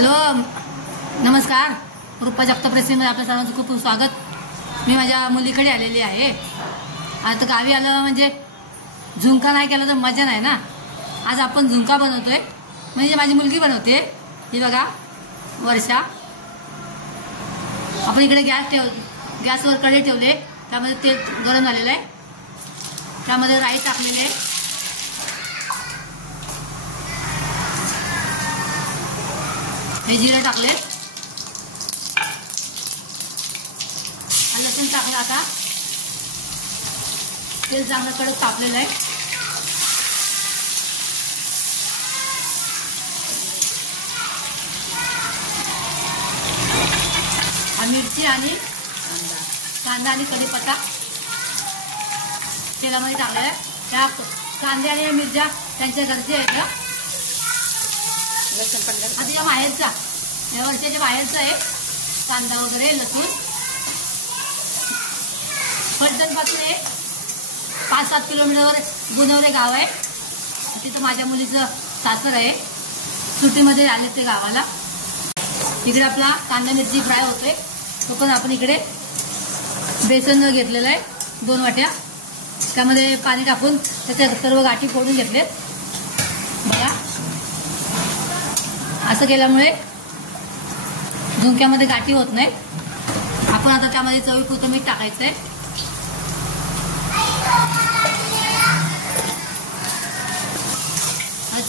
Hello, नमस्कार. रुपा जगताप रेसिपीमध्ये आपल्या सर्वांचं खूप खूप स्वागत. मी माझ्या मुलीकडे आलेली आहे. आता गावी आलं म्हणजे झुणका नाही केला तर मजा नाही ना. आज आपण झुणका बनवतोय, म्हणजे माझी मुलगी बनवते. ही बघा वर्षा. आपण इकडे गॅसवर कढई ठेवले, त्यामध्ये तेल गरम झालेलं आहे. त्यामध्ये राई टाकलेले आहे, हे जिरे टाकले, लसूण टाकलं. आता तेल चांगलं कडक तापलेलं आहे. मिरची आणि कांदा आणि कढीपत्ता तेलामध्ये टाकलेला आहे. त्या कांदे आणि मिरच्या त्यांच्या घरचे आहेत. आता या बाहेरचा, या वर्षाच्या बाहेरचा आहे कांदा वगैरे लसूण. फलटणपासून 5-7 किलोमीटरवर गुणवरे गाव आहे. तिथं माझ्या मुलीचं सासर आहे. सुट्टीमध्ये आले ते गावाला. इकडे आपला कांदा मिरची फ्राय होतोय. तो पण आपण इकडे बेसन घेतलेलं आहे 2 वाट्या. त्यामध्ये पाणी टाकून त्याच्या सर्व गाठी फोडून घेतलेत. बघा, असं केल्यामुळे झुणक्यामध्ये गाठी होत नाही. आपण आता त्यामध्ये चवीपुरतं मीठ टाकायचं आहे.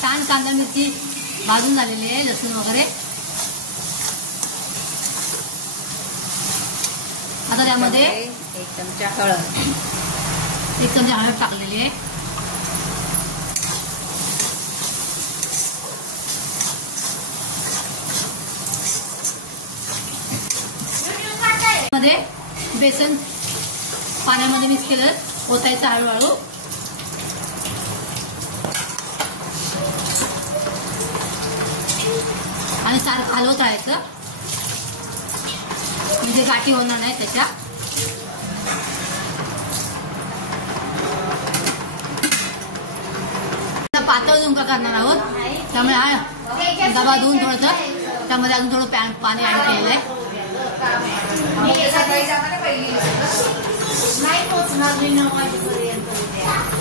छान कांदा मिरची भाजून झालेली आहे, लसूण वगैरे. आता त्यामध्ये 1 चमचा हळद, 1 चमचा हळद टाकलेली आहे. मध्ये बेसन पाण्यामध्ये मिक्स केलं, ओतायचं हळूहळू. आणि सारखं हलवत राहायचं, म्हणजे गाठी होणार नाही त्याच्या. पातळ झुणका करणार आहोत, त्यामुळे हा डबा धुवून थोडंसं त्यामध्ये अजून थोडं पाणी ऍड केलेलं आहे.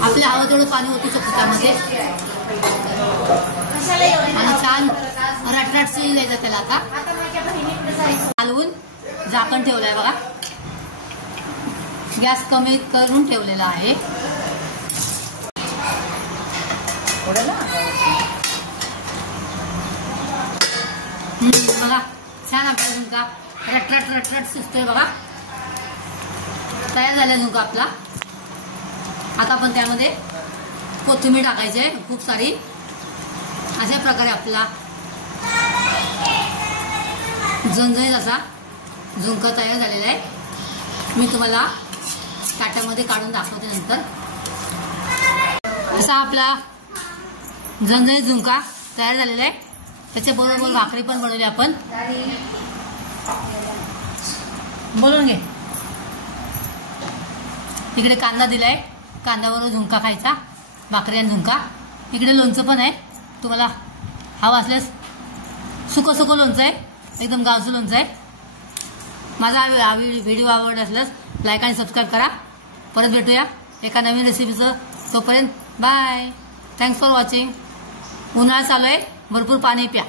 आपल्या हवं तेवढं पाणी ओतू शकतो त्यामध्ये. आणि छान रटरट शिजलं द्यायचं त्याला. आता हलवून झाकण ठेवलंय बघा. गॅस कमी करून ठेवलेला आहे. बघा, छान आपला झुणका रटरट रटरट शिजतोय बघा. तयार झाला झुणका आपला. आता आपण त्यामध्ये कोथिंबीर टाकायची आहे खूप सारी. अशा प्रकारे आपला झणझणीत असा झुणका तयार झालेला आहे. मी तुम्हाला ताटामध्ये काढून दाखवते नंतर. असा आपला झणझणीत झुणका तयार झालेला आहे. त्याच्या बरोबर भाकरी पण बनवली आपण. बोलून घे. इकडे कांदा दिलाय, कांद्याबरोबर झुणका खायचा, भाकरी आणि झुणका. इकडे लोणचं पण आहे, तुम्हाला हवं असल्यास. सुकं सुकं लोणचं आहे, एकदम गावचं लोणचं आहे. माझा व्हिडिओ आवडला असल्यास लाईक आणि सबस्क्राईब करा. परत भेटूया एका नवीन रेसिपीचं. तोपर्यंत बाय. Thanks for watching. उन्हाळा चालू आहे, भरपूर पाणी प्या.